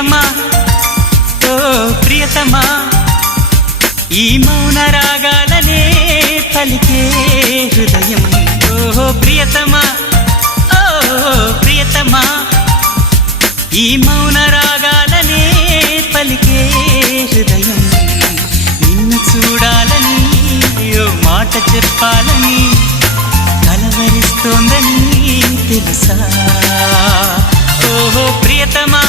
ప్రియతమా ఓ ప్రియతమా ఈ మౌన రాగాలనే పలికే హృదయం ఓ ప్రియతమా ఓ ప్రియతమా ఈ మౌన రాగాలనే పలికే హృదయం నిన్ను చూడాలని ఓ మాట చెప్పాలని కలవరిస్తోందని తెలుసా ఓ ప్రియతమా